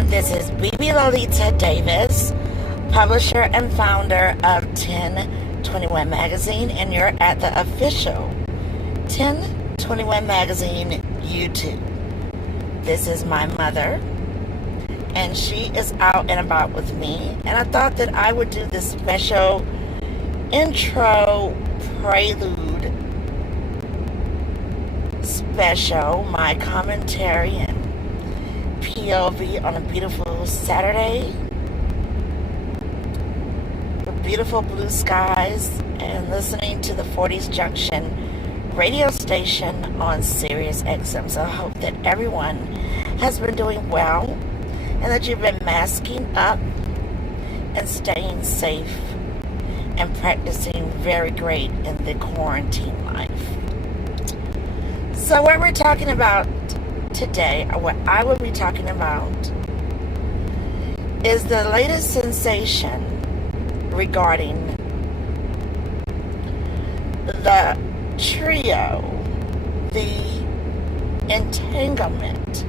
everyone. This is BB Lolita Davis, publisher and founder of 1021 Magazine, and you're at the official 1021 Magazine YouTube. This is my mother, and she is out and about with me, and I thought that I would do this special intro prelude special, my commentary and POV on a beautiful Saturday with beautiful blue skies, and listening to the 40s Junction radio station on Sirius XM. So I hope that everyone has been doing well and that you've been masking up and staying safe and practicing very great in the quarantine life. So what we're talking about today, or what I will be talking about, is the latest sensation regarding the trio, the Entanglement.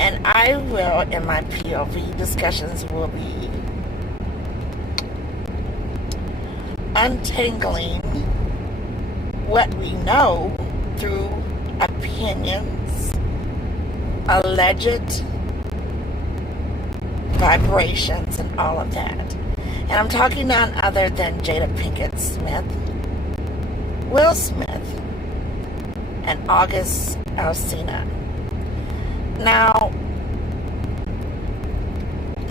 And I will, in my POV discussions, will be untangling what we know through opinions, alleged vibrations, and all of that. And I'm talking none other than Jada Pinkett Smith, Will Smith, and August Alsina. Now,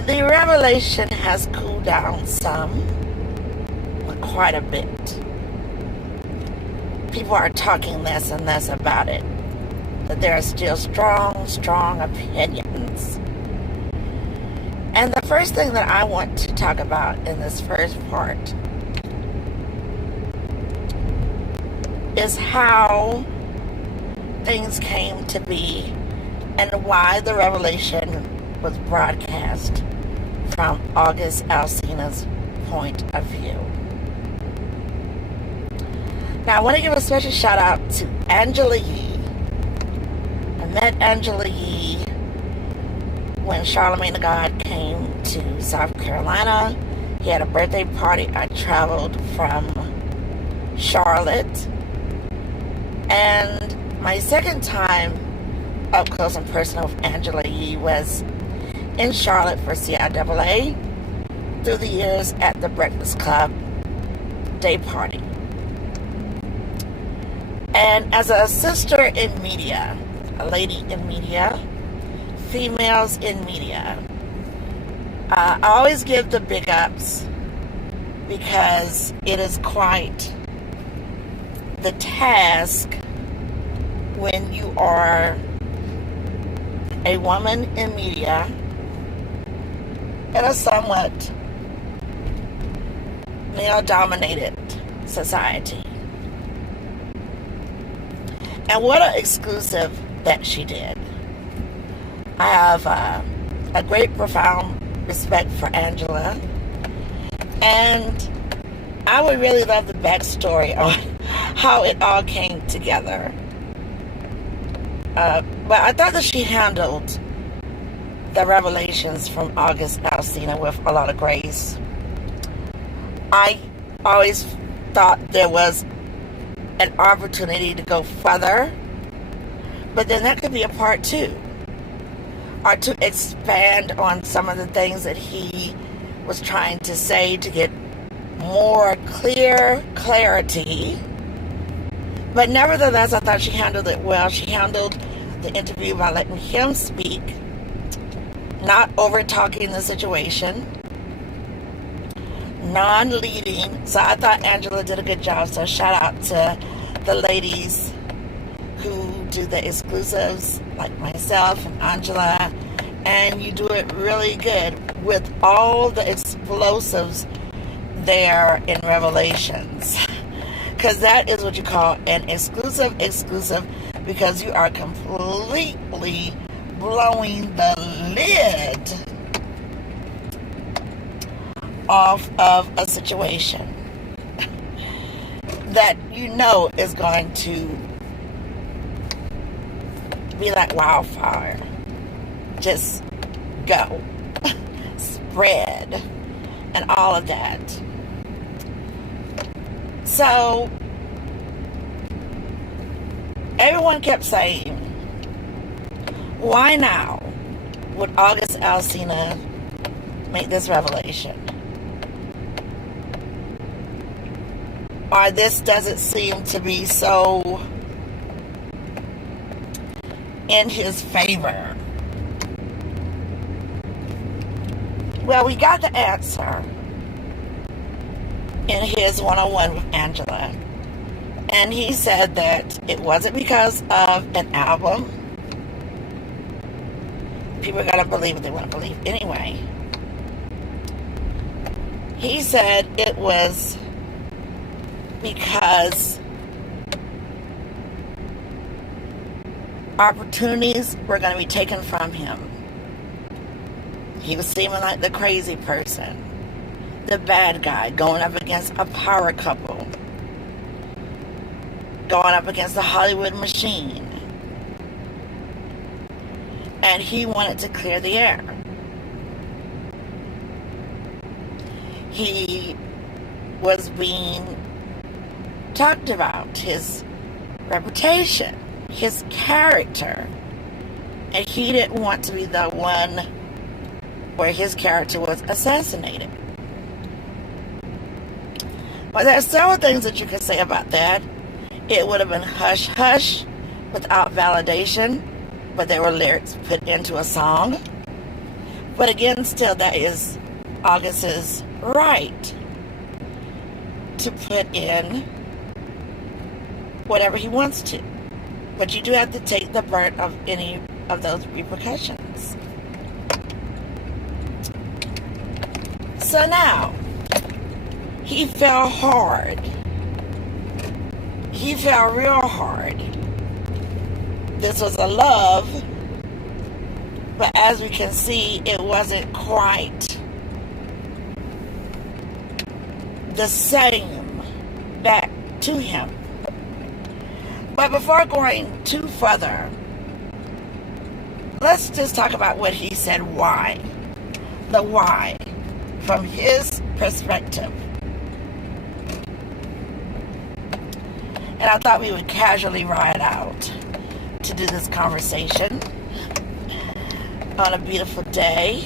the revelation has cooled down some, quite a bit. People are talking less and less about it, but there are still strong opinions. And the first thing that I want to talk about in this first part is how things came to be and why the revelation was broadcast from August Alsina's point of view. Now, I want to give a special shout out to Angela Yee. I met Angela Yee when Charlemagne the God came to South Carolina. He had a birthday party. I traveled from Charlotte. And my second time up close and personal with Angela Yee was in Charlotte for CIAA through the years at the Breakfast Club day party. And as a sister in media, a lady in media, females in media, I always give the big ups because it is quite the task when you are a woman in media in a somewhat male-dominated society. And what an exclusive that she did. I have a great, profound respect for Angela. And I would really love the backstory on how it all came together. But I thought that she handled the revelations from August Alsina with a lot of grace. I always thought there was an opportunity to go further, but then that could be a part two, or to expand on some of the things that he was trying to say to get more clarity. But nevertheless, I thought she handled it well. She handled the interview by letting him speak, not over talking the situation, non-leading. So I thought Angela did a good job. So shout out to the ladies who do the exclusives, like myself and Angela, and you do it really good with all the explosives there in Revelations, because that is what you call an exclusive, because you are completely blowing the lid off of a situation that you know is going to be like wildfire. just go, spread, and all of that. So everyone kept saying, why now would August Alsina make this revelation? Or this doesn't seem to be so in his favor. Well, we got the answer in his one-on-one with Angela. And he said that it wasn't because of an album. People are going to believe what they want to believe anyway. He said it was because opportunities were going to be taken from him. He was seeming like the crazy person, the bad guy, going up against a power couple, going up against the Hollywood machine. And he wanted to clear the air. He was being talked about, his reputation, his character, and he didn't want to be the one where his character was assassinated. But there are several things that you could say about that. It would have been hush hush without validation, but there were lyrics put into a song. But again, still, that is August's right to put in whatever he wants to. But you do have to take the brunt of any of those repercussions. So now, he fell hard. He fell real hard. This was a love, but as we can see, it wasn't quite the same back to him. But before going too further, let's just talk about what he said, why. The why, from his perspective. And I thought we would casually ride out to do this conversation on a beautiful day.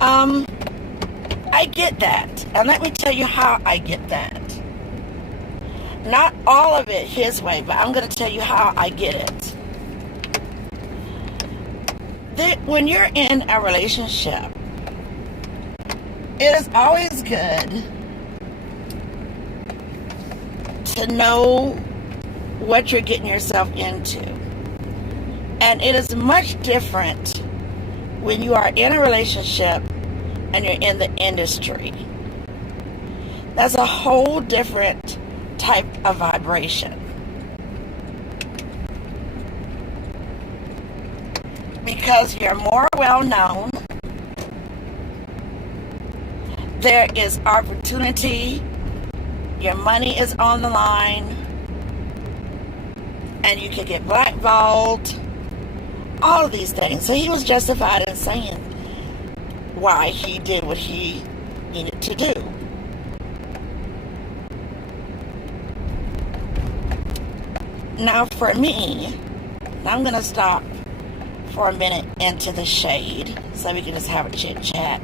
I get that. And let me tell you how I get that. Not all of it his way, but I'm going to tell you how I get it. When you're in a relationship, it is always good to know what you're getting yourself into. And it is much different when you are in a relationship and you're in the industry. That's a whole different type of vibration. Because you're more well known, there is opportunity, your money is on the line, and you can get blackballed, all of these things. So he was justified in saying why he did what he needed to do. Now for me, I'm going to stop for a minute into the shade so we can just have a chit chat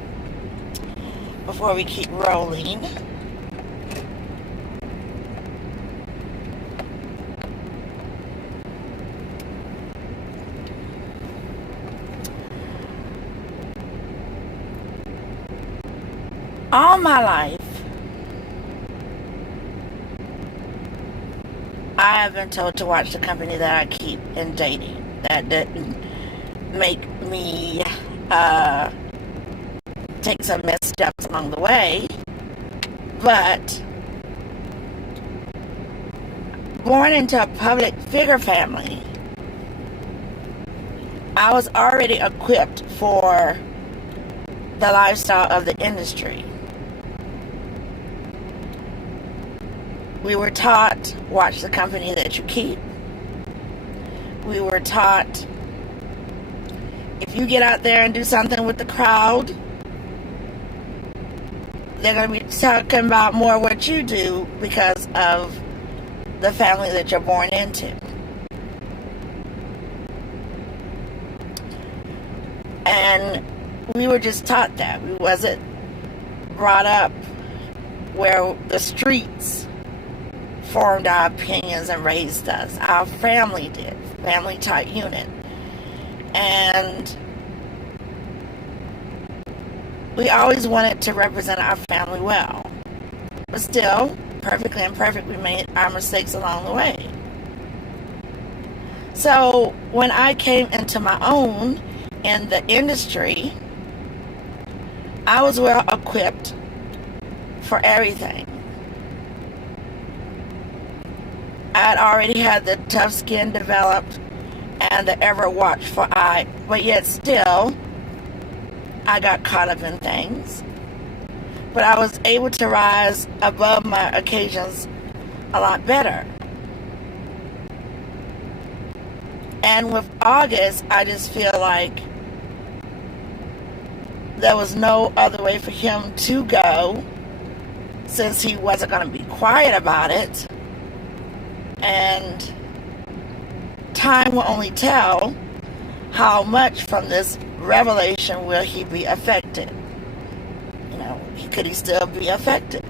before we keep rolling. All my life, I have been told to watch the company that I keep in dating. That didn't make me take some missteps along the way. But born into a public figure family, I was already equipped for the lifestyle of the industry. We were taught, watch the company that you keep. We were taught, if you get out there and do something with the crowd, they're going to be talking about more what you do because of the family that you're born into. And we were just taught that. We wasn't brought up where the streets formed our opinions and raised us. Our family did. Family type unit. And we always wanted to represent our family well. But still, perfectly imperfect, we made our mistakes along the way. So when I came into my own in the industry, I was well equipped for everything. I had already had the tough skin developed and the ever watchful eye, but yet still, I got caught up in things. But I was able to rise above my occasions a lot better. And with August, I just feel like there was no other way for him to go, since he wasn't going to be quiet about it. And time will only tell how much from this revelation will he be affected. You know, could he still be affected?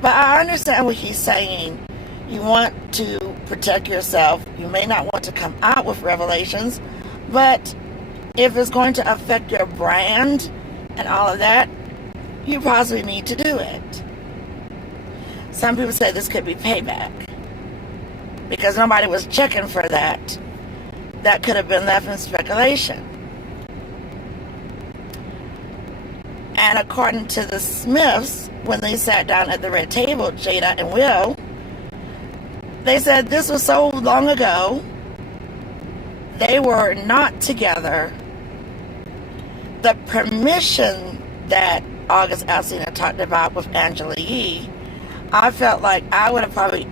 But I understand what he's saying. You want to protect yourself. You may not want to come out with revelations, but if it's going to affect your brand and all of that, you possibly need to do it. Some people say this could be payback because nobody was checking for that. That could have been left in speculation. And according to the Smiths, when they sat down at the red table, Jada and Will, they said this was so long ago. They were not together. The permission that August Alsina talked about with Angela Yee, I felt like I would have probably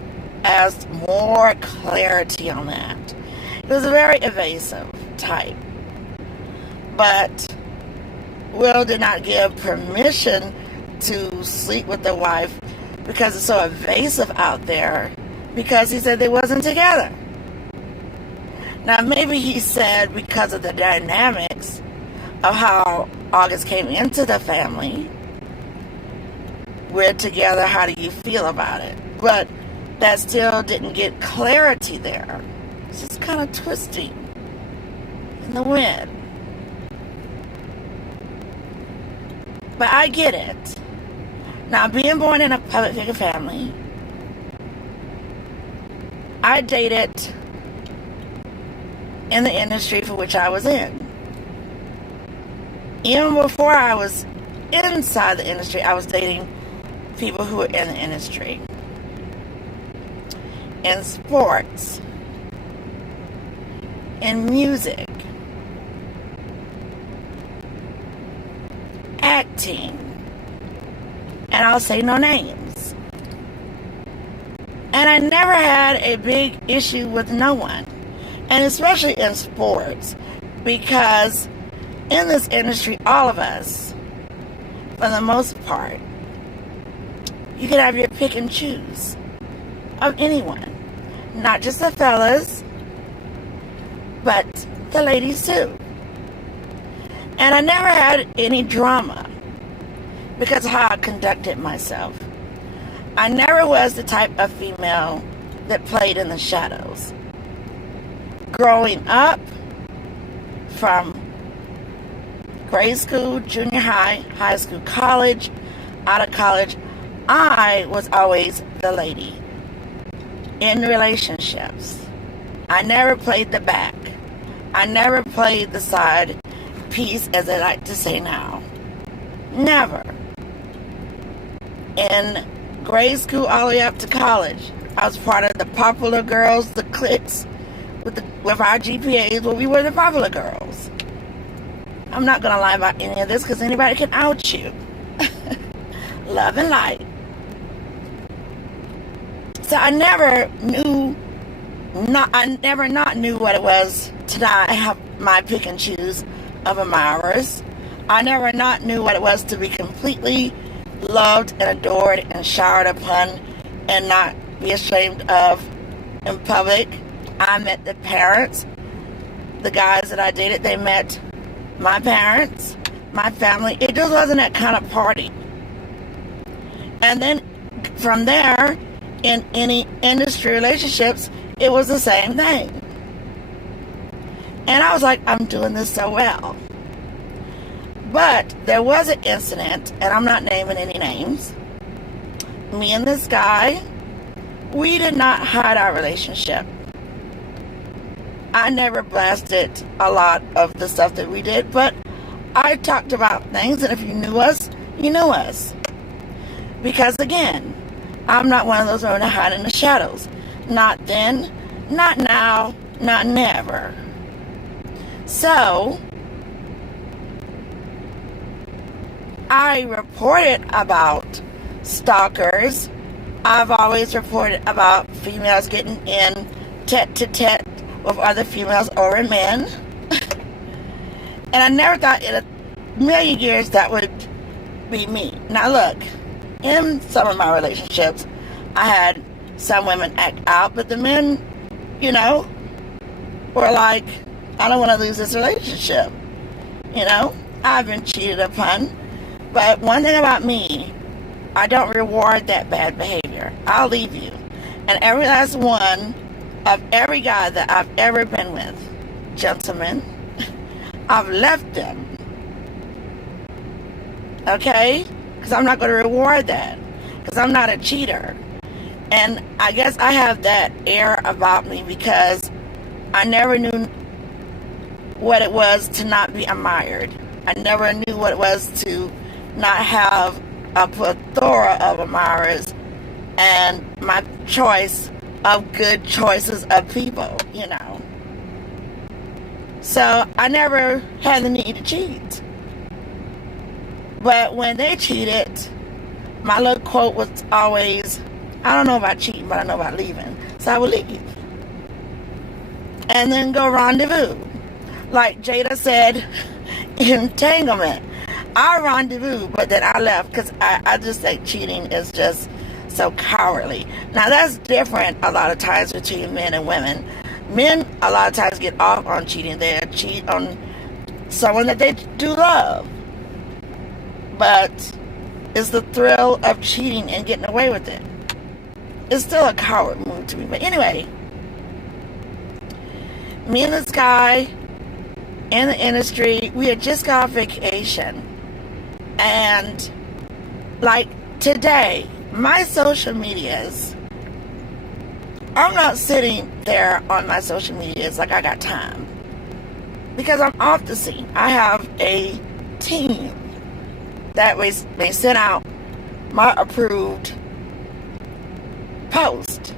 asked more clarity on that. It was a very evasive type. But Will did not give permission to sleep with the wife because it's so evasive out there, because he said they wasn't together. Now maybe he said because of the dynamics of how August came into the family, we're together, how do you feel about it? But that still didn't get clarity there. It's just kind of twisting in the wind. But I get it. Now, being born in a public figure family, I dated in the industry for which I was in. Even before I was inside the industry, I was dating people who were in the industry. In sports, in music, acting, and I'll say no names. And I never had a big issue with no one, and especially in sports, because in this industry, all of us, for the most part, you can have your pick and choose of anyone. Not just the fellas, but the ladies too. And I never had any drama because of how I conducted myself. I never was the type of female that played in the shadows. Growing up, from grade school, junior high, high school, college, out of college, I was always the lady in relationships. I never played the back. I never played the side piece, as I like to say now. Never. In grade school all the way up to college, I was part of the popular girls, the cliques, with our GPAs, where we were the popular girls. I'm not going to lie about any of this because anybody can out you. Love and light. So I never not knew what it was to not have my pick and choose of admirers. I never not knew what it was to be completely loved and adored and showered upon and not be ashamed of in public. I met the parents. The guys that I dated, they met my parents, my family. It just wasn't that kind of party. And then from there, in any industry relationships, it was the same thing. And I was like, I'm doing this so well. But there was an incident, and I'm not naming any names. Me and this guy, we did not hide our relationship. I never blasted a lot of the stuff that we did, but I talked about things, and if you knew us, you knew us. Because again, I'm not one of those women that hide in the shadows. Not then, not now, not never. So, I reported about stalkers. I've always reported about females getting in tete-to-tete with other females or men. And I never thought in a million years that would be me. Now look, in some of my relationships, I had some women act out, but the men, were like, I don't want to lose this relationship. I've been cheated upon. But one thing about me, I don't reward that bad behavior. I'll leave you. And every last one of every guy that I've ever been with, gentlemen, I've left them. Okay? Because I'm not going to reward that. Because I'm not a cheater. And I guess I have that air about me because I never knew what it was to not be admired. I never knew what it was to not have a plethora of admirers and my choice of good choices of people, So I never had the need to cheat. But when they cheated, my little quote was always, I don't know about cheating, but I know about leaving. So I would leave. And then go rendezvous. Like Jada said, Entanglement. I rendezvous, but then I left because I just think cheating is just so cowardly. Now that's different a lot of times between men and women. Men a lot of times get off on cheating. They cheat on someone that they do love. But it's the thrill of cheating and getting away with it. It's still a coward move to me. But anyway, me and this guy in the industry, we had just got off vacation. And like today, my social medias, I'm not sitting there on my social medias like I got time. Because I'm off the scene. I have a team that may send out my approved post.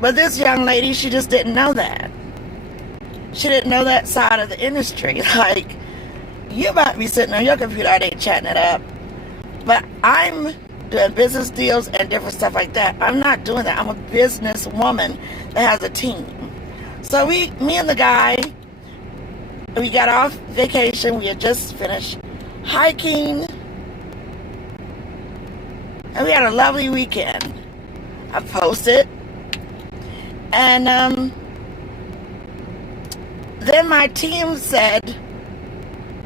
But this young lady, she just didn't know that. She didn't know that side of the industry. Like, you might be sitting on your computer all day chatting it up. But I'm doing business deals and different stuff like that. I'm not doing that. I'm a business woman that has a team. So me and the guy, we got off vacation. We had just finished hiking. And we had a lovely weekend. I posted. And then my team said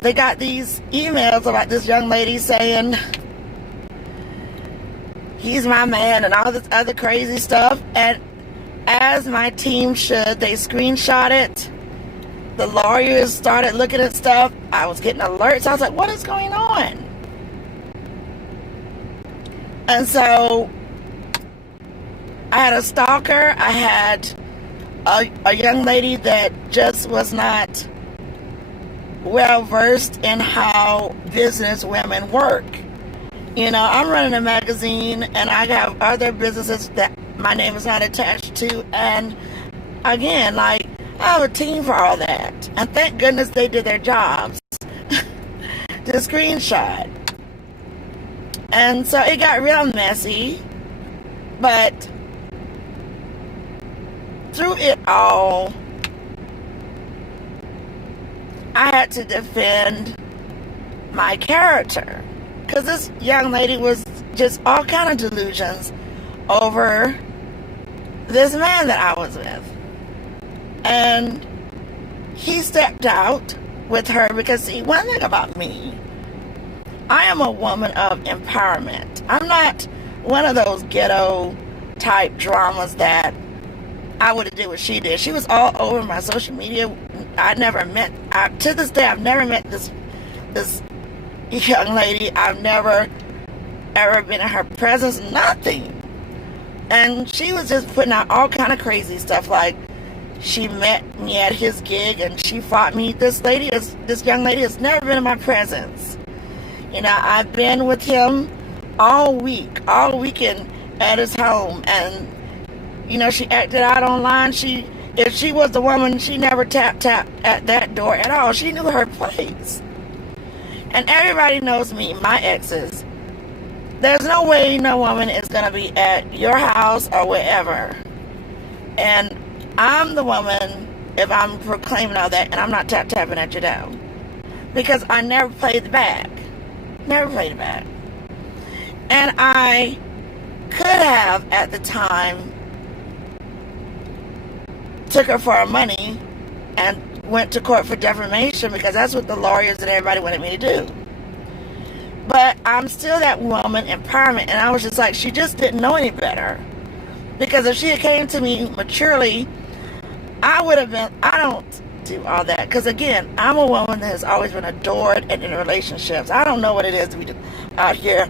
they got these emails about this young lady saying he's my man and all this other crazy stuff. And as my team should, they screenshot it. The lawyers started looking at stuff. I was getting alerts. I was like, what is going on? And so I had a stalker. I had a young lady that just was not well versed in how business women work. I'm running a magazine and I have other businesses that my name is not attached to. And again, I have a team for all that. And thank goodness they did their jobs. The screenshot. And so it got real messy. But through it all, I had to defend my character. Because this young lady was just all kind of delusions over this man that I was with. And he stepped out with her because, see, one thing about me, I am a woman of empowerment. I'm not one of those ghetto type dramas that I would have did what she did. She was all over my social media. To this day, I've never met this young lady. I've never ever been in her presence, nothing. And she was just putting out all kind of crazy stuff, like she met me at his gig and she fought me. This young lady has never been in my presence. You know, I've been with him all weekend at his home, and you know, she acted out online. If she was the woman, she never tapped at that door at all. She knew her place. And everybody knows me, my exes. There's no way no woman is going to be at your house or wherever. And I'm the woman, if I'm proclaiming all that, and I'm not tapping at your door. Because I never played the back. Never played it back. And I could have, at the time, took her for her money and went to court for defamation, because that's what the lawyers and everybody wanted me to do. But I'm still that woman empowerment, and I was just like, she just didn't know any better. Because if she had came to me maturely, I would have been, I don't do all that. Because again, I'm a woman that has always been adored and in relationships. I don't know what it is to be out here,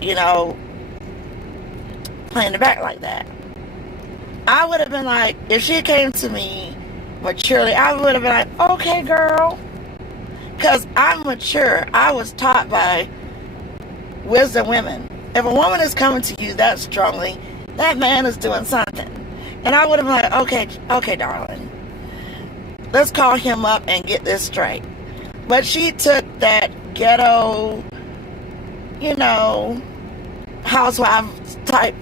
you know, playing the back like that. I would have been like, if she came to me maturely, I would have been like, okay, girl. Because I'm mature. I was taught by wisdom women. If a woman is coming to you that strongly, that man is doing something. And I would have been like, okay, darling. Let's call him up and get this straight. But she took that ghetto, you know, housewife type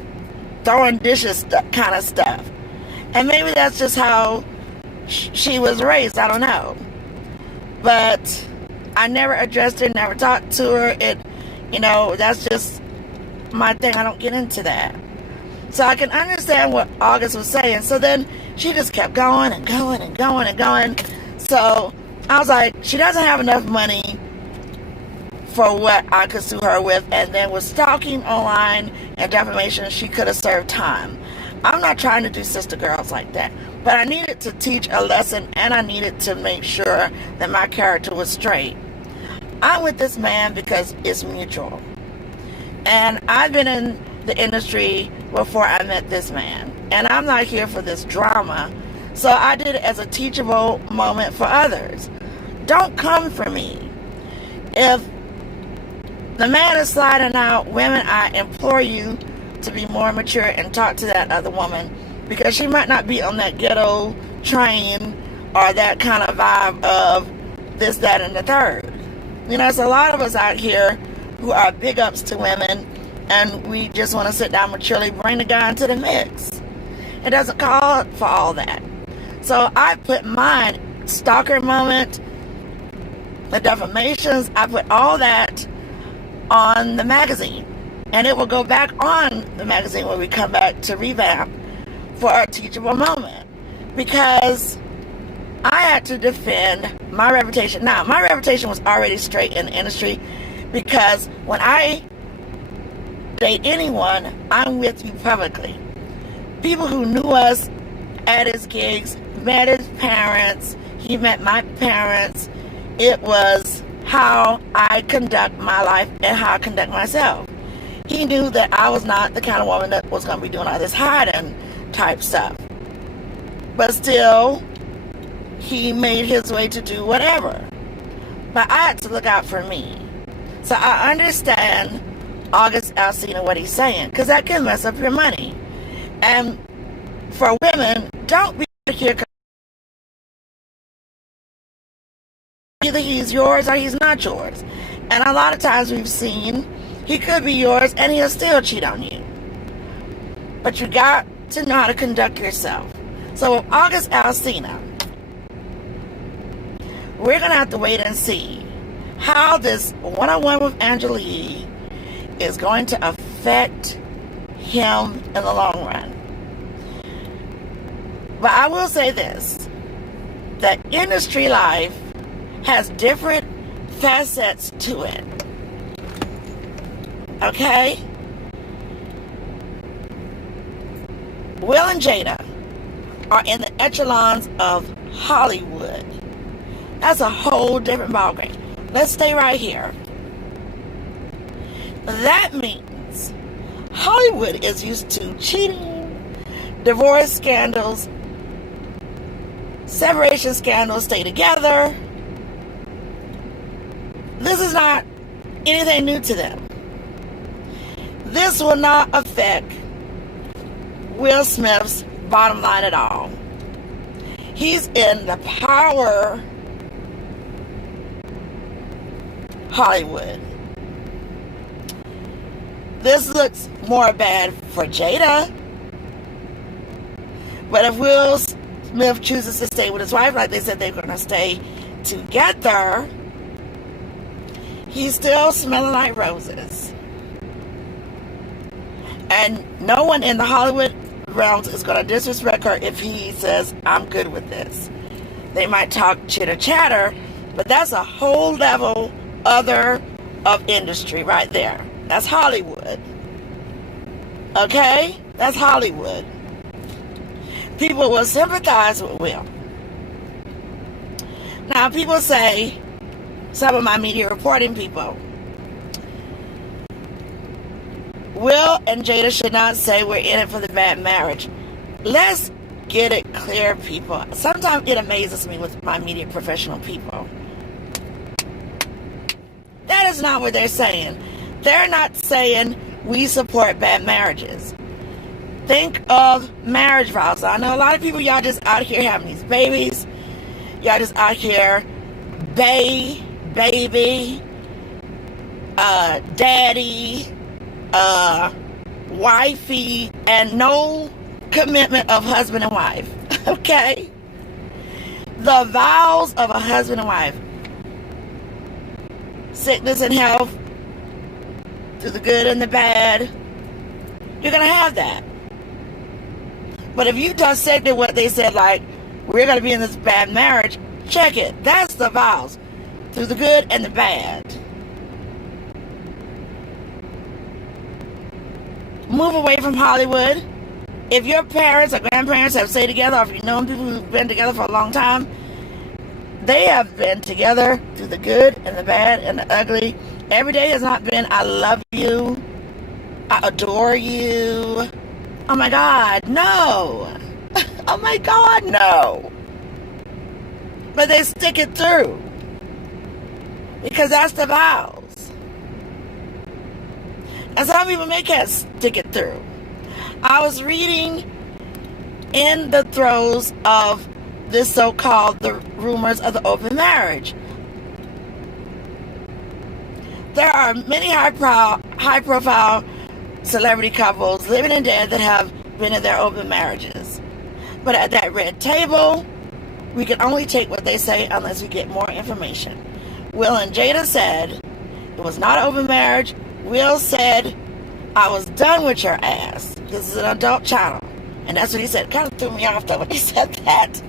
throwing dishes kind of stuff. And maybe that's just how she was raised. I don't know. But I never addressed her, never talked to her. That's just my thing. I don't get into that. So I can understand what August was saying. So then she just kept going and going and going and going. So I was like, she doesn't have enough money for what I could sue her with. And then with stalking online and defamation, she could have served time. I'm not trying to do sister girls like that. But I needed to teach a lesson, and I needed to make sure that my character was straight. I'm with this man because it's mutual. And I've been in the industry before I met this man. And I'm not here for this drama. So I did it as a teachable moment for others. Don't come for me. If the man is sliding out, women, I implore you to be more mature and talk to that other woman. Because she might not be on that ghetto train or that kind of vibe of this, that, and the third. You know, there's a lot of us out here who are big ups to women, and we just want to sit down maturely, bring the guy into the mix. It doesn't call for all that. So I put my stalker moment, the defamations, I put all that on the magazine. And it will go back on the magazine when we come back to revamp for a teachable moment, because I had to defend my reputation. Now, my reputation was already straight in the industry, because when I date anyone, I'm with you publicly. People who knew us at his gigs, met his parents, he met my parents. It was how I conduct my life and how I conduct myself. He knew that I was not the kind of woman that was going to be doing all this hiding type stuff. But still, he made his way to do whatever. But I had to look out for me. So I understand August Alsina, what he's saying, because that can mess up your money. And for women, don't be here. Either he's yours or he's not yours. And a lot of times we've seen he could be yours and he'll still cheat on you. But you got to know how to conduct yourself. So with August Alsina, we're going to have to wait and see how this one-on-one with Angelique is going to affect him in the long run. But I will say this, that industry life has different facets to it. Okay? Will and Jada are in the echelons of Hollywood. That's a whole different ballgame. Let's stay right here. That means Hollywood is used to cheating, divorce scandals, separation scandals, stay together. This is not anything new to them. This will not affect Will Smith's bottom line at all. He's in the power Hollywood. This looks more bad for Jada. But if Will Smith chooses to stay with his wife, like they said they're going to stay together, he's still smelling like roses. And no one in the Hollywood realms is going to disrespect her if he says, I'm good with this. They might talk chitter chatter, but that's a whole level other of industry right there. That's Hollywood. Okay? That's Hollywood. People will sympathize with Will. Now, people say, some of my media reporting people, Will and Jada should not say we're in it for the bad marriage. Let's get it clear, people. Sometimes it amazes me with my media professional people. That is not what they're saying. They're not saying we support bad marriages. Think of marriage vows. I know a lot of people, y'all just out here having these babies. Y'all just out here, baby, daddy, wifey, and no commitment of husband and wife. Okay? The vows of a husband and wife. Sickness and health, through the good and the bad. You're going to have that. But if you just said to what they said, like, we're going to be in this bad marriage, check it. That's the vows. Through the good and the bad. Move away from Hollywood. If your parents or grandparents have stayed together, or if you know people who've been together for a long time, they have been together through the good and the bad and the ugly. Every day has not been, I love you, I adore you. Oh my God, no. Oh my God, no. But they stick it through. Because that's the vows. And some people can't stick it through. I was reading in the throes of this so-called the rumors of the open marriage. There are many high-profile celebrity couples, living and dead, that have been in their open marriages. But at that red table, we can only take what they say unless we get more information. Will and Jada said it was not an open marriage. Will said, I was done with your ass. This is an adult channel. And that's what he said. Kind of threw me off though when he said that.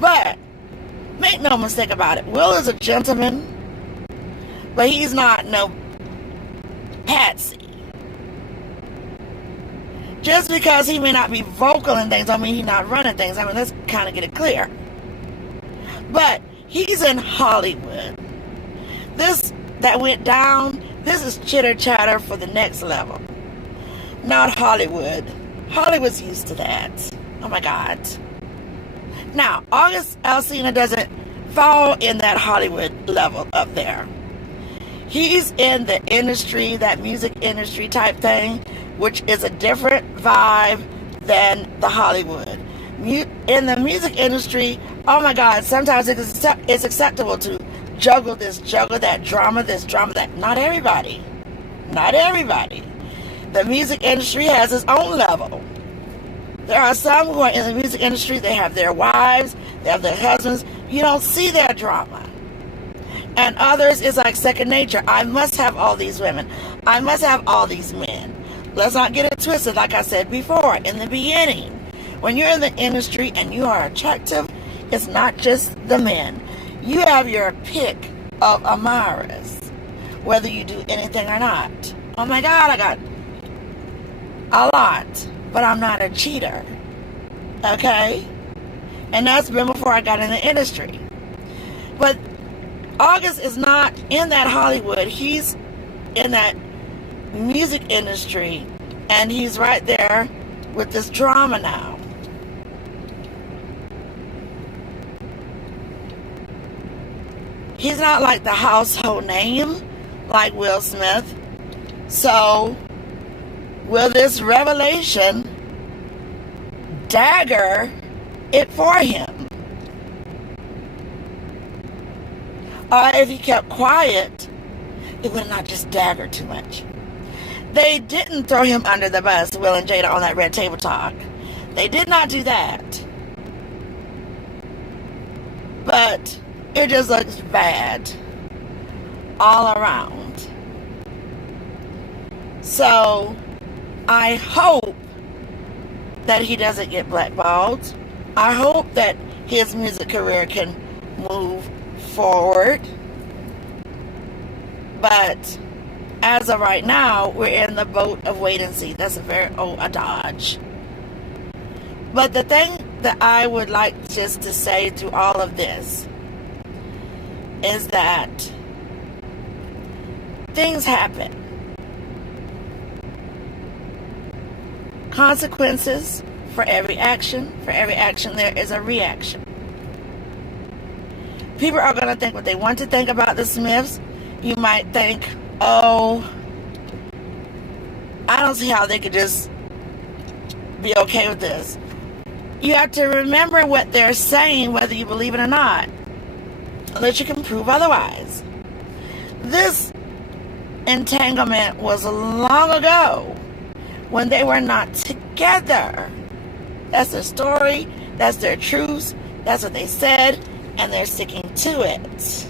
But make no mistake about it. Will is a gentleman, but he's not no patsy. Just because he may not be vocal in things don't mean he's not running things. I mean, let's kind of get it clear. But he's in Hollywood. This that went down, this is chitter chatter for the next level. Not Hollywood. Hollywood's used to that. Oh my God. Now, August Alsina doesn't fall in that Hollywood level up there. He's in the industry, that music industry type thing, which is a different vibe than the Hollywood. In the music industry, oh my God, sometimes it's acceptable to juggle this, juggle that, drama this, drama that. Not everybody. Not everybody. The music industry has its own level. There are some who are in the music industry, they have their wives, they have their husbands. You don't see their drama. And others is like second nature. I must have all these women. I must have all these men. Let's not get it twisted, like I said before in the beginning. When you're in the industry and you are attractive, it's not just the men. You have your pick of admirers, whether you do anything or not. Oh my God, I got a lot, but I'm not a cheater. Okay? And that's been before I got in the industry. But August is not in that Hollywood. He's in that music industry, and he's right there with this drama now. He's not like the household name like Will Smith. So will this revelation dagger it for him? Or if he kept quiet, it would not just dagger too much. They didn't throw him under the bus, Will and Jada, on that Red Table Talk. They did not do that. But it just looks bad all around. So I hope that he doesn't get blackballed. I hope that his music career can move forward. But as of right now, we're in the boat of wait and see. That's a very old adage. But the thing that I would like just to say through all of this is that things happen. Consequences for every action. For every action there is a reaction. People are going to think what they want to think about the Smiths. You might think, oh, I don't see how they could just be okay with this. You have to remember what they're saying, whether you believe it or not, unless you can prove otherwise. This entanglement was long ago when they were not together. That's their story. That's their truths. That's what they said, and they're sticking to it.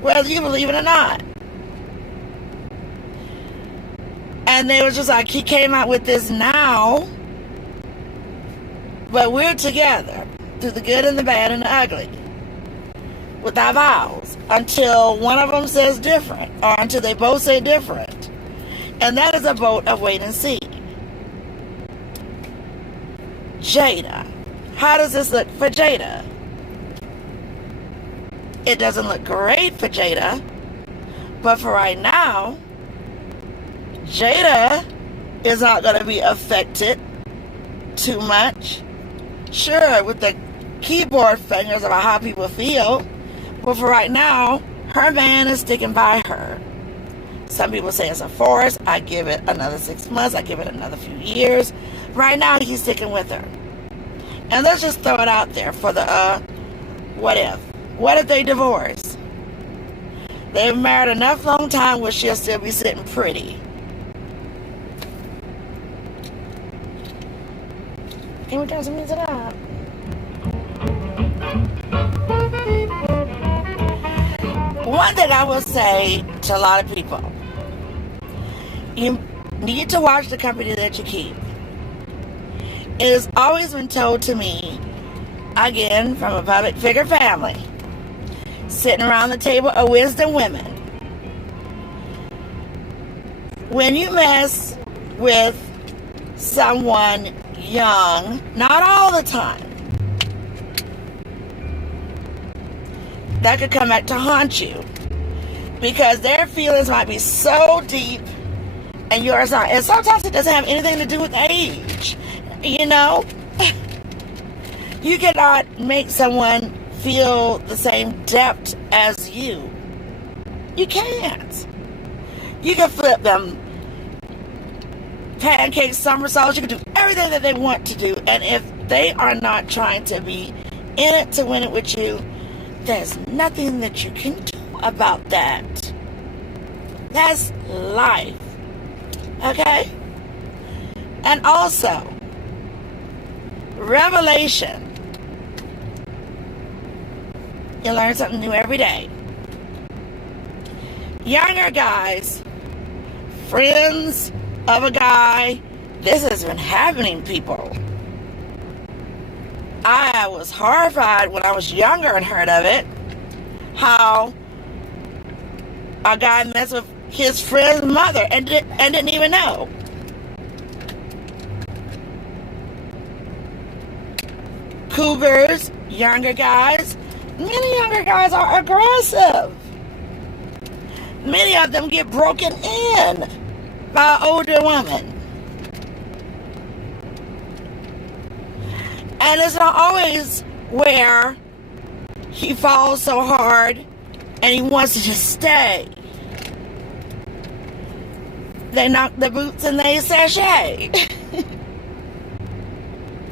Whether you believe it or not. And they were just like, he came out with this now, but we're together through the good and the bad and the ugly with our vows until one of them says different, or until they both say different. And that is a vote of wait and see. Jada. How does this look for Jada? It doesn't look great for Jada, but for right now, Jada is not going to be affected too much. Sure, with the keyboard fingers about how people feel, but for right now, her man is sticking by her. Some people say it's a force. I give it another 6 months. I give it another few years. Right now, he's sticking with her. And let's just throw it out there for the what if. What if they divorce? They've married enough long time where she'll still be sitting pretty. Can we turn some music up? One thing I will say to a lot of people, you need to watch the company that you keep. It has always been told to me, again, from a public figure family, sitting around the table of wisdom women. When you mess with someone young, not all the time, that could come back to haunt you, because their feelings might be so deep and yours not. And sometimes it doesn't have anything to do with age. You know, you cannot make someone feel the same depth as you. You can't. You can flip them pancakes, somersaults. You can do everything that they want to do. And if they are not trying to be in it to win it with you, there's nothing that you can do about that. That's life. Okay? And also, revelation You learn something new every day. Younger guys, friends of a guy, this has been happening, people. I was horrified when I was younger and heard of it, how a guy messed with his friend's mother and didn't even know. Cougars, younger guys, many younger guys are aggressive. Many of them get broken in by an older woman. And it's not always where he falls so hard and he wants to just stay. They knock the boots and they sashay.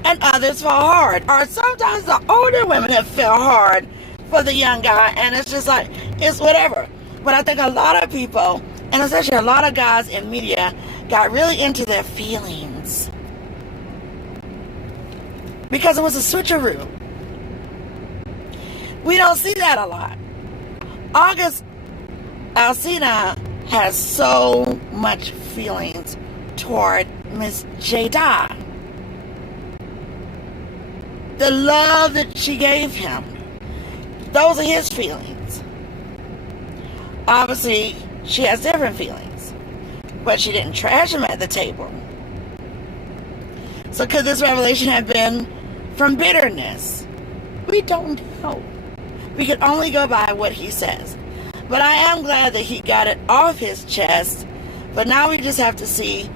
And others fall hard. Or sometimes the older women have fell hard for the young guy, and it's just like, it's whatever. But I think a lot of people, and especially a lot of guys in media, got really into their feelings. Because it was a switcheroo. We don't see that a lot. Alsina has so much feelings toward Miss Jada. The love that she gave him, those are his feelings. Obviously, she has different feelings, but she didn't trash him at the table. So could this revelation have been from bitterness? We don't know. We can only go by what he says. But I am glad that he got it off his chest. But now we just have to see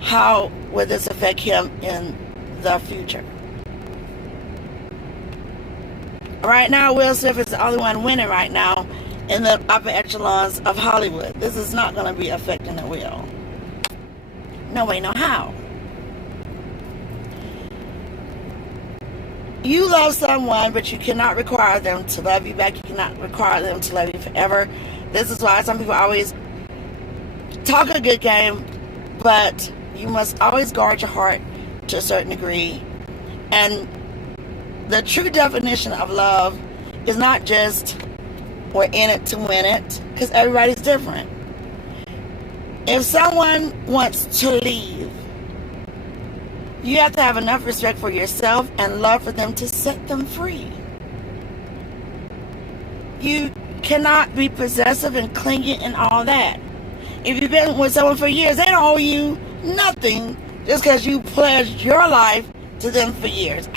how will this affect him in the future. Right now, Will Smith is the only one winning right now in the upper echelons of Hollywood. This is not going to be affecting the Will. No way, no how. You love someone, but you cannot require them to love you back. You cannot require them to love you forever. This is why some people always talk a good game, but you must always guard your heart to a certain degree. And the true definition of love is not just we're in it to win it, because everybody's different. If someone wants to leave, you have to have enough respect for yourself and love for them to set them free. You cannot be possessive and clingy and all that. If you've been with someone for years, they don't owe you nothing just because you pledged your life to them for years.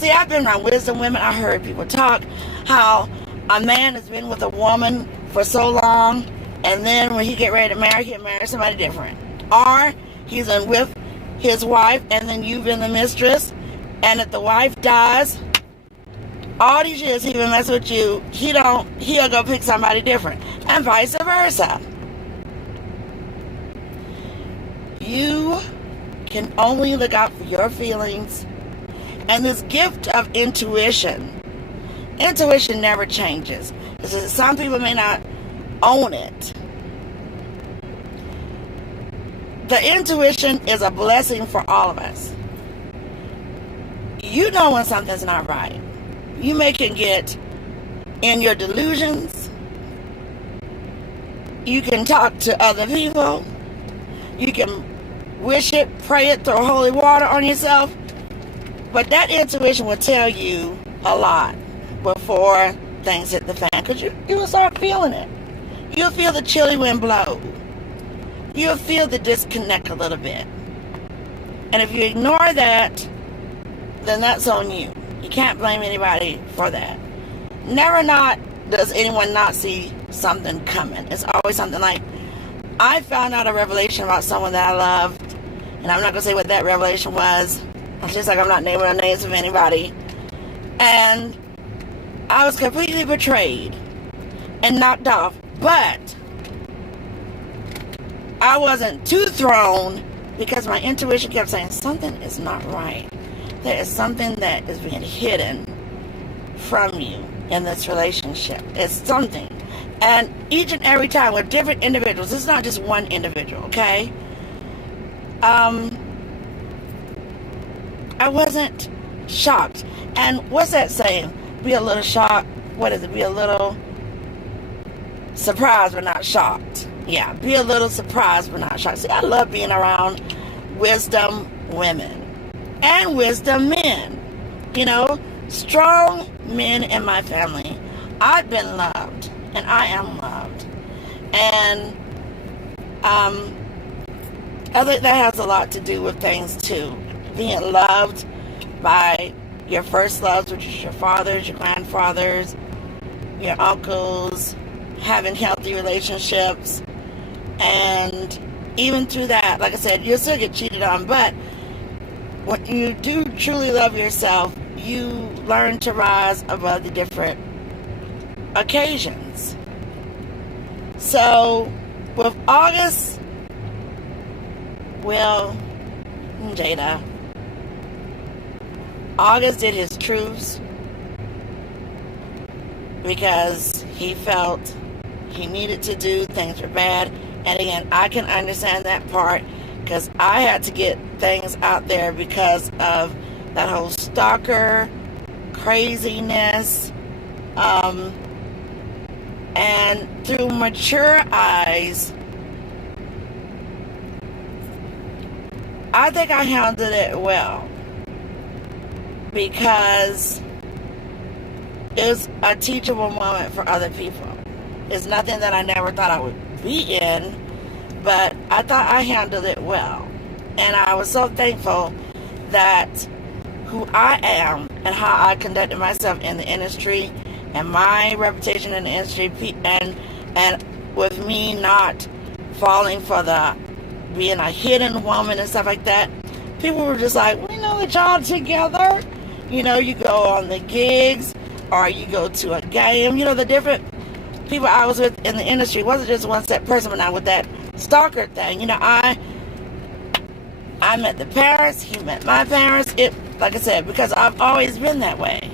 I've been around wisdom women. I heard people talk how a man has been with a woman for so long, and then when he get ready to marry, he'll marry somebody different. Or he's in with his wife, and then you've been the mistress, and if the wife dies, all these years he been messing with you, he'll go pick somebody different, and vice versa. You can only look out for your feelings, and this gift of intuition never changes. Some people may not own it. The intuition is a blessing for all of us. You know when something's not right. You can get in your delusions. You can talk to other people. You can wish it, pray it, throw holy water on yourself. But that intuition will tell you a lot before things hit the fan. Because you will start feeling it. You'll feel the chilly wind blow. You'll feel the disconnect a little bit. And if you ignore that, then that's on you. You can't blame anybody for that. Never not does anyone not see something coming. It's always something like, I found out a revelation about someone that I loved, and I'm not going to say what that revelation was. It's just like I'm not naming the names of anybody. And I was completely betrayed and knocked off. But I wasn't too thrown because my intuition kept saying something is not right. There is something that is being hidden from you in this relationship. It's something. And each and every time with different individuals, it's not just one individual, okay? I wasn't shocked. And what's that saying? Be a little shocked what is it? Be a little surprised but not shocked. Yeah, be a little surprised but not shocked. See, I love being around wisdom women and wisdom men. You know, strong men in my family. I've been loved, and I am loved. And I think that has a lot to do with things too. Being loved by your first loves, which is your fathers, your grandfathers, your uncles, having healthy relationships. And even through that, like I said, you'll still get cheated on, but when you do truly love yourself, you learn to rise above the different occasions. So with August, well, Jada, August did his truths because he felt he needed to do, things were bad. And again, I can understand that part because I had to get things out there because of that whole stalker craziness. And through mature eyes, I think I handled it well because it's a teachable moment for other people. It's nothing that I never thought I would be in, but I thought I handled it well. And I was so thankful that who I am and how I conducted myself in the industry and my reputation in the industry, and with me not falling for the being a hidden woman and stuff like that, people were just like, we know that y'all together. You know, you go on the gigs or you go to a game. You know, the different people I was with in the industry wasn't just one set person, but now with that stalker thing. You know, I met the parents, he met my parents. It, like I said, because I've always been that way.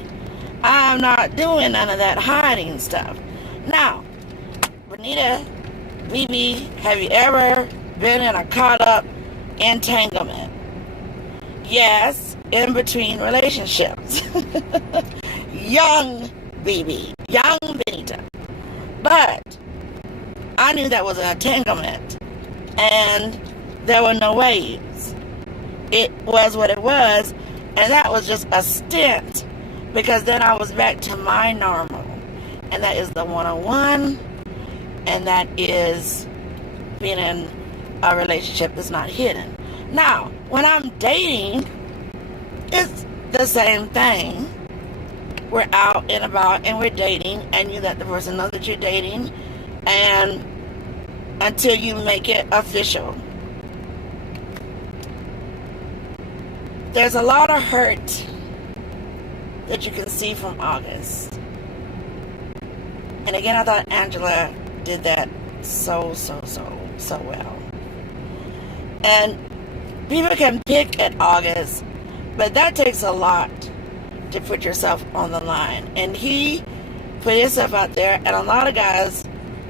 I'm not doing none of that hiding stuff. Now, Bonita, BB, have you ever been in a caught up entanglement? Yes, in between relationships. Young BB, young Bonita. But I knew that was an entanglement, and there were no waves. It was what it was, and that was just a stint, because then I was back to my normal, and that is the one-on-one, and that is being in a relationship that's not hidden. Now, when I'm dating, it's the same thing. We're out and about and we're dating, and you let the person know that you're dating, and until you make it official. There's a lot of hurt that you can see from August. And again, I thought Angela did that so well. And people can pick at August, but that takes a lot to put yourself on the line. And he put himself out there, and a lot of guys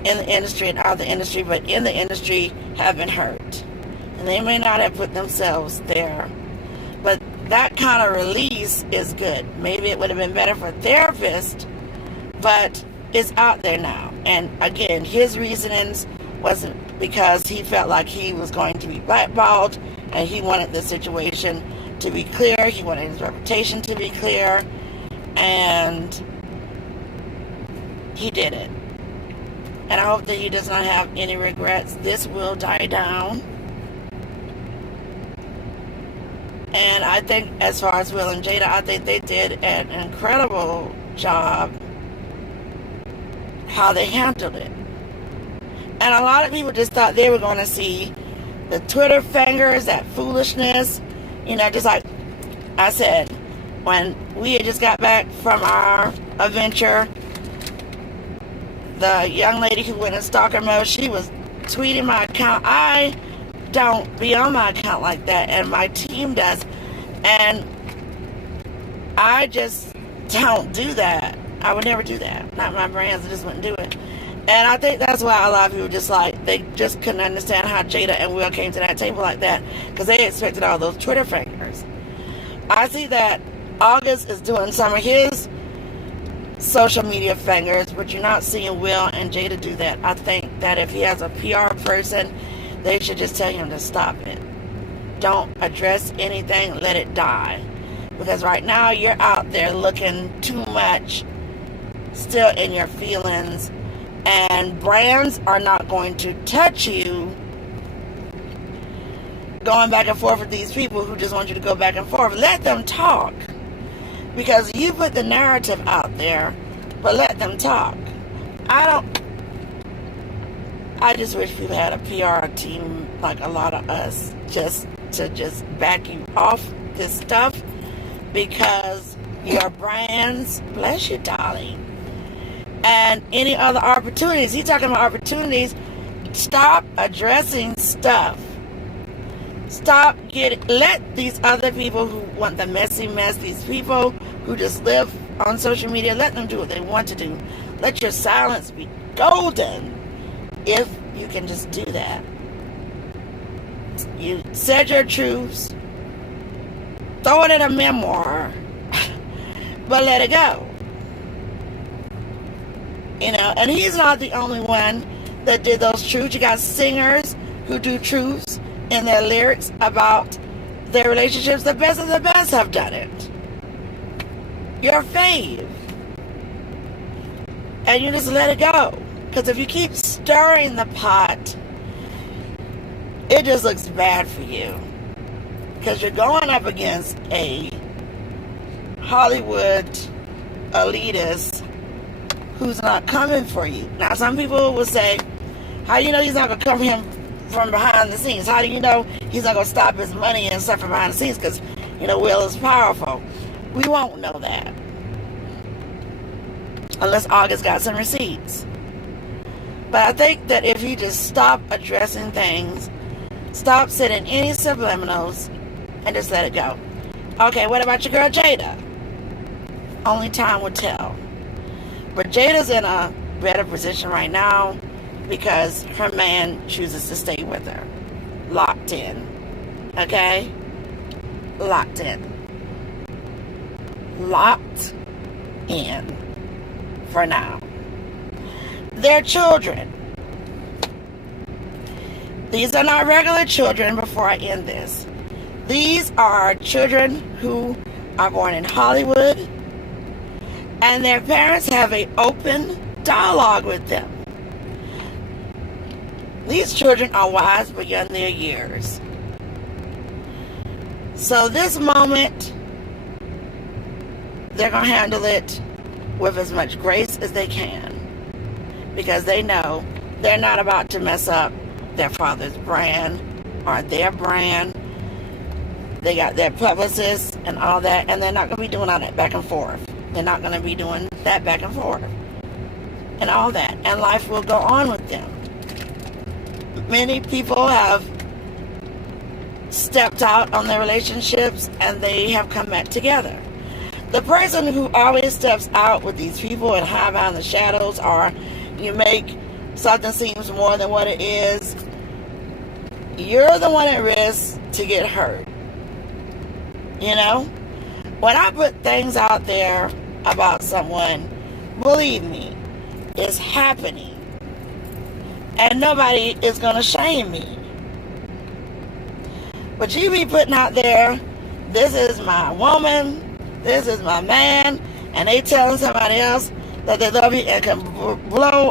in the industry and out of the industry, but in the industry, have been hurt. And they may not have put themselves there. But that kind of release is good. Maybe it would have been better for a therapist, but it's out there now. And again, his reasonings wasn't because he felt like he was going to be blackballed, and he wanted the situation to be clear. He wanted his reputation to be clear, and he did it. And I hope that he does not have any regrets. This will die down. And I think as far as Will and Jada, I think they did an incredible job how they handled it. And a lot of people just thought they were going to see the Twitter fingers, that foolishness. You know, just like I said, when we had just got back from our adventure, the young lady who went in stalker mode, she was tweeting my account. I don't be on my account like that, and my team does, and I just don't do that. I would never do that. Not my brands, I just wouldn't do it. And I think that's why a lot of people just like, they just couldn't understand how Jada and Will came to that table like that, because they expected all those Twitter fingers. I see that August is doing some of his social media fingers, but you're not seeing Will and Jada do that. I think that if he has a PR person, they should just tell him to stop it. Don't address anything, let it die. Because right now you're out there looking too much still in your feelings, and brands are not going to touch you going back and forth with these people who just want you to go back and forth. Let them talk, because you put the narrative out there, but let them talk. I just wish people had a PR team like a lot of us, just to just back you off this stuff, because your brands, bless you, darling, and any other opportunities. He's talking about opportunities. Stop addressing stuff. Let these other people who want the messy mess, these people who just live on social media, let them do what they want to do. Let your silence be golden if you can just do that. You said your truths. Throw it in a memoir, but let it go. And he's not the only one that did those truths. You got singers who do truths in their lyrics about their relationships. The best of the best have done it. Your fave. And you just let it go. Because if you keep stirring the pot, it just looks bad for you. Because you're going up against a Hollywood elitist who's not coming for you. Now, some people will say, how do you know he's not going to come for him from behind the scenes? How do you know he's not going to stop his money and stuff from behind the scenes? Because, Will is powerful. We won't know that unless August got some receipts. But I think that if you just stop addressing things, stop setting any subliminals, and just let it go. Okay, what about your girl Jada? Only time will tell. But Jada's in a better position right now because her man chooses to stay with her. Locked in. Okay? Locked in. Locked in for now. Their children. These are not regular children before I end this. These are children who are born in Hollywood, and their parents have an open dialogue with them. These children are wise beyond their years. So this moment, they're going to handle it with as much grace as they can, because they know they're not about to mess up their father's brand or their brand. They got their publicists and all that, and they're not going to be doing all that back and forth. They're not going to be doing that back and forth and all that, and life will go on with them. Many people have stepped out on their relationships, and they have come back together. The person who always steps out with these people and hide behind the shadows, or you make something seems more than what it is, you're the one at risk to get hurt. When I put things out there about someone, believe me, it's happening. And nobody is going to shame me. But you be putting out there, this is my woman, this is my man, and they telling somebody else that they love you and can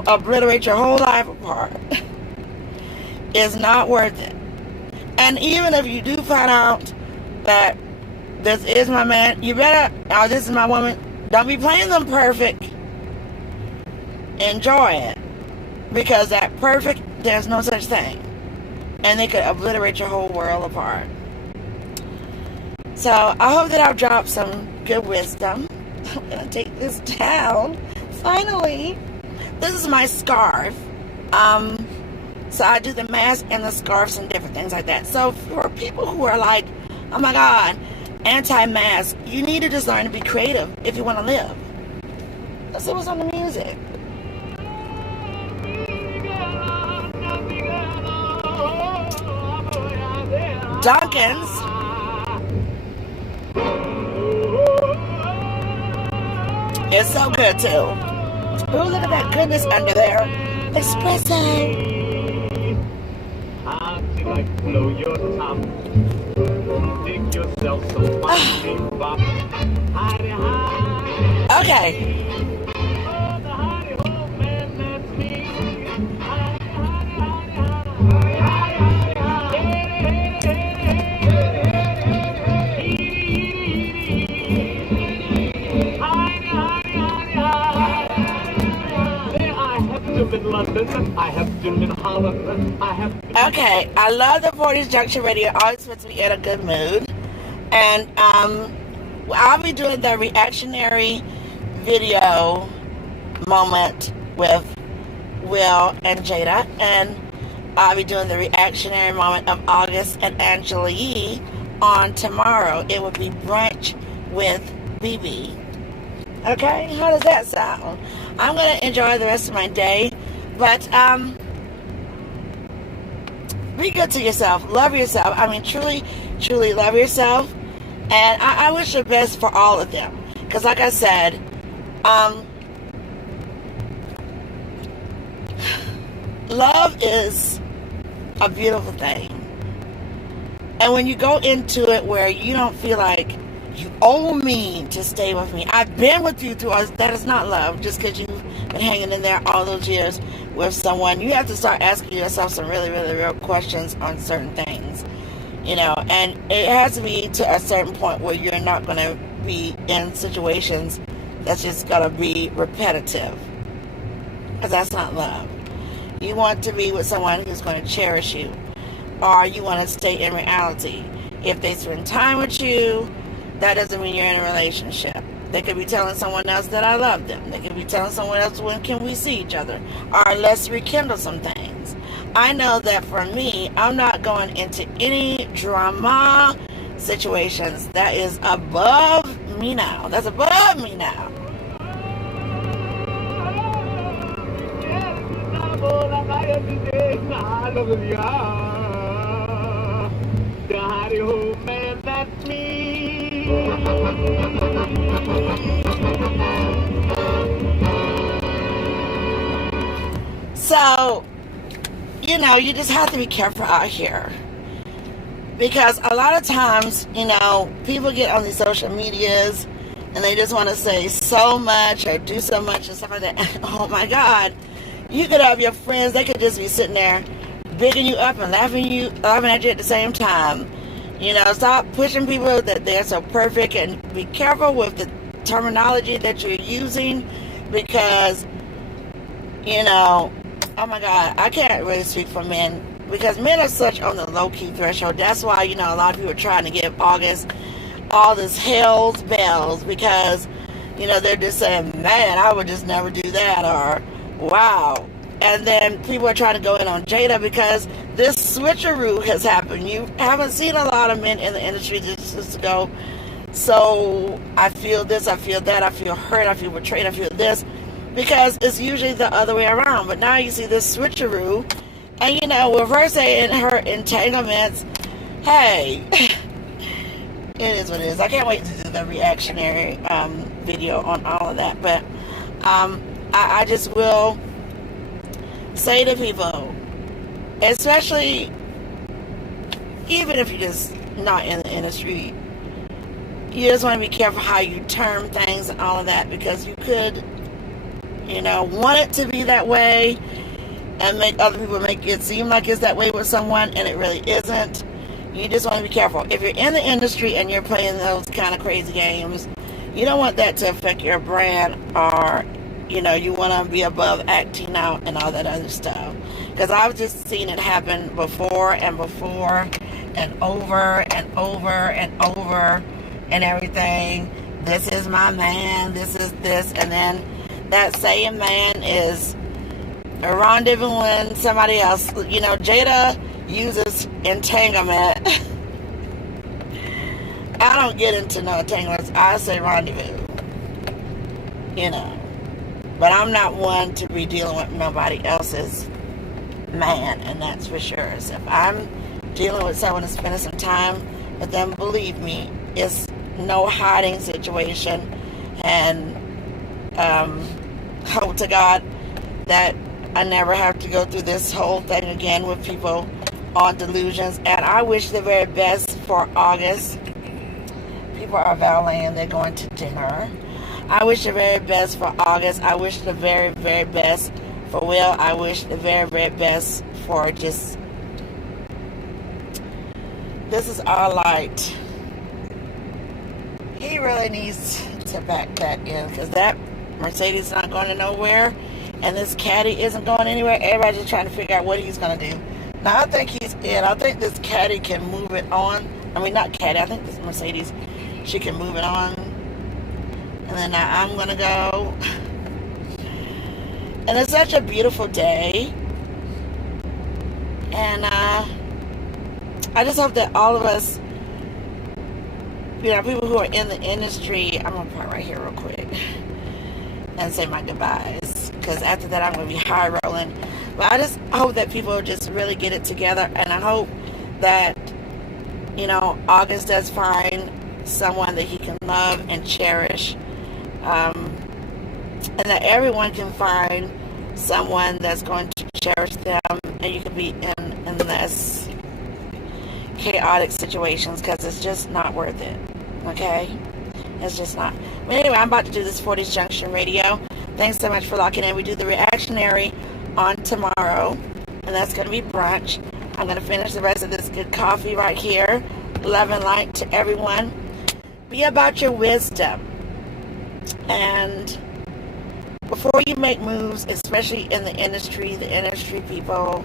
obliterate your whole life apart. It's not worth it. And even if you do find out that this is my man, you better, or this is my woman, don't be playing them perfect. Enjoy it. Because that perfect, there's no such thing. And they could obliterate your whole world apart. So I hope that I've dropped some good wisdom. I'm going to take this down. Finally. This is my scarf. So I do the mask and the scarves and different things like that. So for people who are like, oh my God, anti-mask, you need to just learn to be creative if you want to live. Let's see what's on the music. Duncan's. It's so good too. Ooh, look at that goodness under there. Espresso. Like blow your top. Dig yourself some fine bop. Hidey high. Okay. Oh, the hidey ho man, that's me. Hidey, There I have to in London. I have to in Holland. I have to. Okay, I love the 40s Junction Radio. Always puts me in a good mood. And I'll be doing the reactionary video moment with Will and Jada. And I'll be doing the reactionary moment of August and Angela Yee on tomorrow. It will be brunch with BB. Okay, how does that sound? I'm going to enjoy the rest of my day. But, be good to yourself. Love yourself. I mean, truly, truly love yourself. And I wish the best for all of them. Because like I said, love is a beautiful thing. And when you go into it where you don't feel like you owe me to stay with me. I've been with you through all this. That is not love. Just because you've been hanging in there all those years with someone, you have to start asking yourself some really, really real questions on certain things. You know, and it has to be to a certain point where you're not going to be in situations that's just going to be repetitive. Because that's not love. You want to be with someone who's going to cherish you. Or you want to stay in reality. If they spend time with you, that doesn't mean you're in a relationship. They could be telling someone else that I love them. They could be telling someone else, when can we see each other? Or let's rekindle some things. I know that for me, I'm not going into any drama situations. That is above me now. That's above me now. Man, that's me. So, you know, you just have to be careful out here. Because a lot of times, you know, people get on these social medias and they just want to say so much or do so much and stuff like that. Oh my God. You could have your friends, they could just be sitting there bigging you up and laughing at you at the same time. You know, stop pushing people that they're so perfect, and be careful with the terminology that you're using, because, you know, oh my God, I can't really speak for men, because men are such on the low-key threshold. That's why, you know, a lot of people are trying to give August all this hell's bells, because, you know, they're just saying, man, I would just never do that, or wow. And then people are trying to go in on Jada because this switcheroo has happened. You haven't seen a lot of men in the industry just go, so I feel this, I feel that, I feel hurt, I feel betrayed, I feel this, because it's usually the other way around. But now you see this switcheroo, and you know, with her saying her entanglements, hey, it is what it is. I can't wait to do the reactionary video on all of that. But I just will say to people, especially even if you're just not in the industry, you just want to be careful how you term things and all of that, because you could, you know, want it to be that way and make other people make it seem like it's that way with someone, and it really isn't. You just want to be careful. If you're in the industry and you're playing those kind of crazy games, you don't want that to affect your brand, or, you know, you want to be above acting out and all that other stuff. Because I've just seen it happen before and before and over and over and over and everything. This is my man, this is this, and then that same man is rendezvousing somebody else. You know, Jada uses entanglement. I don't get into no entanglements. I say rendezvous. You know. But I'm not one to be dealing with nobody else's man, and that's for sure. So if I'm dealing with someone and spending some time with them, believe me, it's no hiding situation. And Hope to God that I never have to go through this whole thing again with people on delusions. And I wish the very best for August. People are valeting, they're going to dinner. I wish the very best for August. I wish the very, very best for Will. I wish the very, very best for just... This is our light. He really needs to back that in, because that Mercedes is not going to nowhere, and this caddy isn't going anywhere. Everybody's just trying to figure out what he's going to do. Now, I think he's in. I think this caddy can move it on. I mean, not caddy. I think this Mercedes, she can move it on. And then now I'm going to go. And it's such a beautiful day. And I just hope that all of us, you know, people who are in the industry, I'm going to park right here real quick and say my goodbyes, because after that I'm going to be high rolling. But I just hope that people just really get it together, and I hope that, you know, August does find someone that he can love and cherish, and that everyone can find someone that's going to cherish them, and you can be in less chaotic situations, because it's just not worth it. Okay? It's just not. But anyway, I'm about to do this 40s Junction Radio. Thanks so much for locking in. We do the reactionary on tomorrow, and that's going to be brunch. I'm going to finish the rest of this good coffee right here. Love and light to everyone. Be about your wisdom. And before you make moves, especially in the industry people,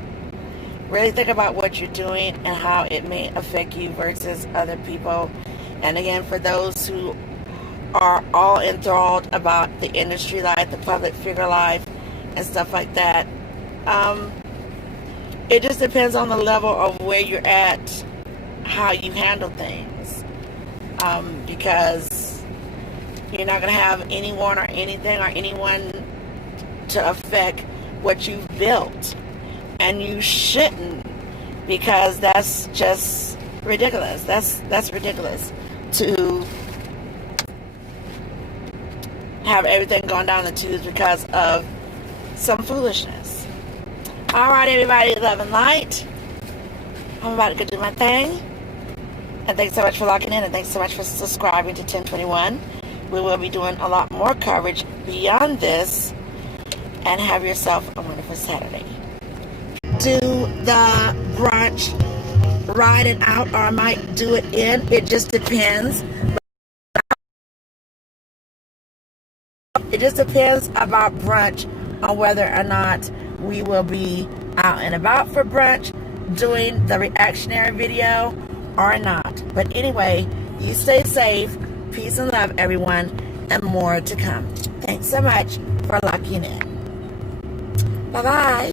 really think about what you're doing and how it may affect you versus other people. And again, for those who are all enthralled about the industry life, the public figure life, and stuff like that, it just depends on the level of where you're at, how you handle things, because you're not going to have anyone or anything or anyone to affect what you've built, and you shouldn't, because that's just ridiculous. That's ridiculous to have everything going down the tubes because of some foolishness. Alright, everybody, love and light. I'm about to go do my thing. And thanks so much for locking in, and thanks so much for subscribing to 1021. We will be doing a lot more coverage beyond this. And have yourself a wonderful Saturday. Do the brunch, ride it out, or I might do it in. It just depends. It just depends about brunch on whether or not we will be out and about for brunch doing the reactionary video or not. But anyway, you stay safe. Peace and love, everyone, and more to come. Thanks so much for locking in. Bye-bye.